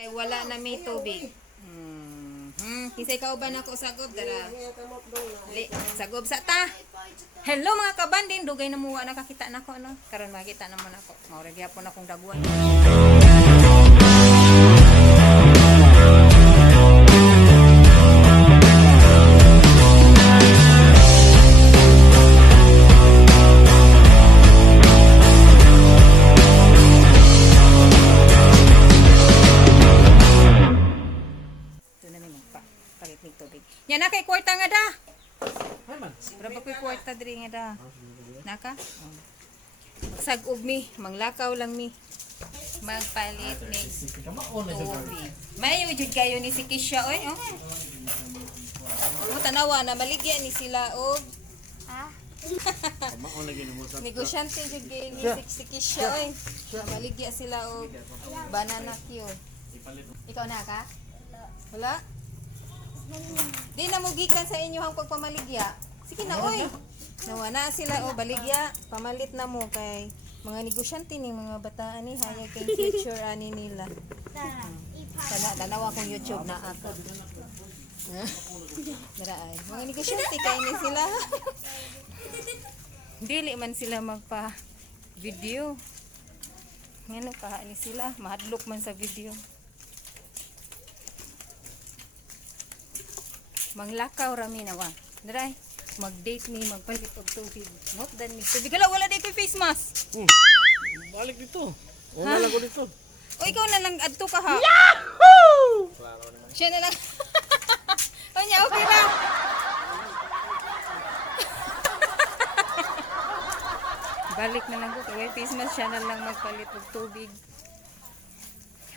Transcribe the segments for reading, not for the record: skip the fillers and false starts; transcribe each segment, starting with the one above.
Kay wala na may tubig. Kisay kauban ako sagob dara. Sagob sa ta. Hello mga kabanding, dugay na muwa nakakita nako no. Karon makita naman ako. Maurag gyapon akong daguan. Yan na kay kwarta nga da. Berapa ko'y kwarta diri nga da. Naka? Sagog mi, manglakaw lang mi. Magpalit ni tubig. Mayo jud kayo ni si Kisha oy, oh. Mo tanawa na maligya ni sila og negosyante jud kay ni si Kisha oy. Maligya sila og banana cue. Ikaw na ka? Wala? Di na mugikan sa inyo ang pagpamaligya. Sige na, oy. Nawa na sila, o baligya. Pamalit na mo kay mga negosyante ni mga bataan ni. Hayag kay future ani nila. Tanawa kong YouTube na ako. Dara ay. Mga negosyante kay ni sila. Dili man sila magpa-video. Ngano ka ni sila. Mahadlok man sa video. Manglakaw rami na wa. Daray, mag-date ni magpalit og tubig. Not dan ni. Tubig wala day ko face mask. Balik dito. Wala lang ko dito. O ikaw na lang adto ka ha. Yahoo! Siya na lang. O niya okay na. Balik na lang ko kay face mask siya na lang magpalit og tubig.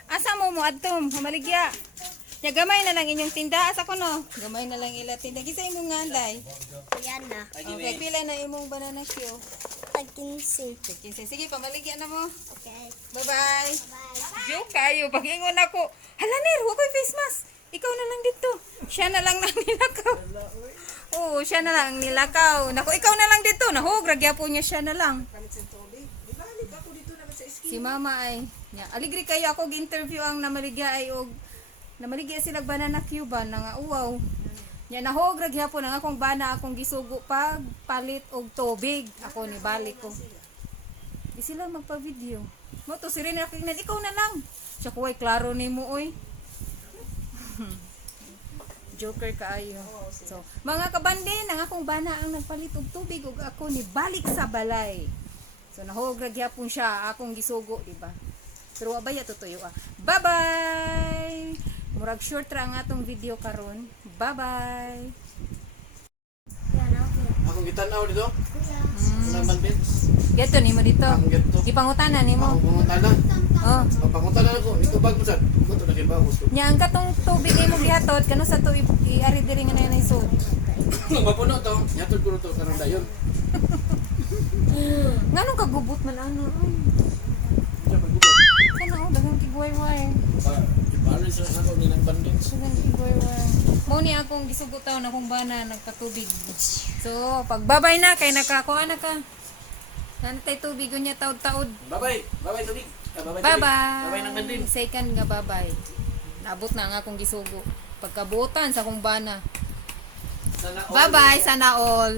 Asa mo adto? Maligya. Ya gamay na lang inyong tinda asa ko no. Gamay na lang ila tinda. Gisa imong nganday. Yan na. Okay, pila na imong banana cue. Tag 15. 15. Sige, pamaligyan na mo. Okay. Bye-bye. Joke kayo. Pag-ingon ako. Hala, Ner, huwag ko'y face mask. Ikaw na lang dito. Siya na lang nilakaw. Oo, siya na lang nilakaw. Naku, ikaw na lang dito. Nahog, ragya po niya siya na lang. Si mama ay. Aligri kayo ako gi-interview ang namaligya ay og namaligya sila banana cube nga uwaw. Nya nahog ra gyapon ang akong bana akong gisugo pag palit og tubig. Ako ni balik ko. Di sila magpa-video. Mo to si Rene nakingnan ikaw na lang. Siya kuway klaro nimo oy. Joker kaayo. So, mga kabandin, ang akong bana ang nagpalit og tubig ug ako ni balik sa balay. So nahog ra gyapon siya akong gisugo, di ba? Pero wabaya tutuyo ah. Bye-bye! Murag short ra ang atong video karon. Bye-bye! Yan okay. Akong gitanaw dito. Sa Malbins. Geto nimo dito. Akong geto. Gipangutanan nimo. Akong pangutana. Oh. Pangutana ako. Ito bag mo sad. Mo to naging bago. Nya ang katong tubig ay mo gihatod kano sa to i-ari diri nga nay sud. Mapuno to. Yatod ko to karong dayon. Nganong kagubot man ano? Siya magubot. Kana oh daghang kigway-way. Ibali sa ako ni nang bandins. Daghang kigway-way. Mo ni akong gisugotaw na akong bana nagpatubig. So, pagbabay na kay nakakuha na ka. Nantay tubig unya taud-taud. Bye-bye. Bye-bye tubig. Bye-bye. Bye-bye. Bye-bye nang bandin. Second nga bye-bye. Naabot na ang akong gisugo. Pagkabutan sa akong bana. Sana all. Bye-bye, sana all.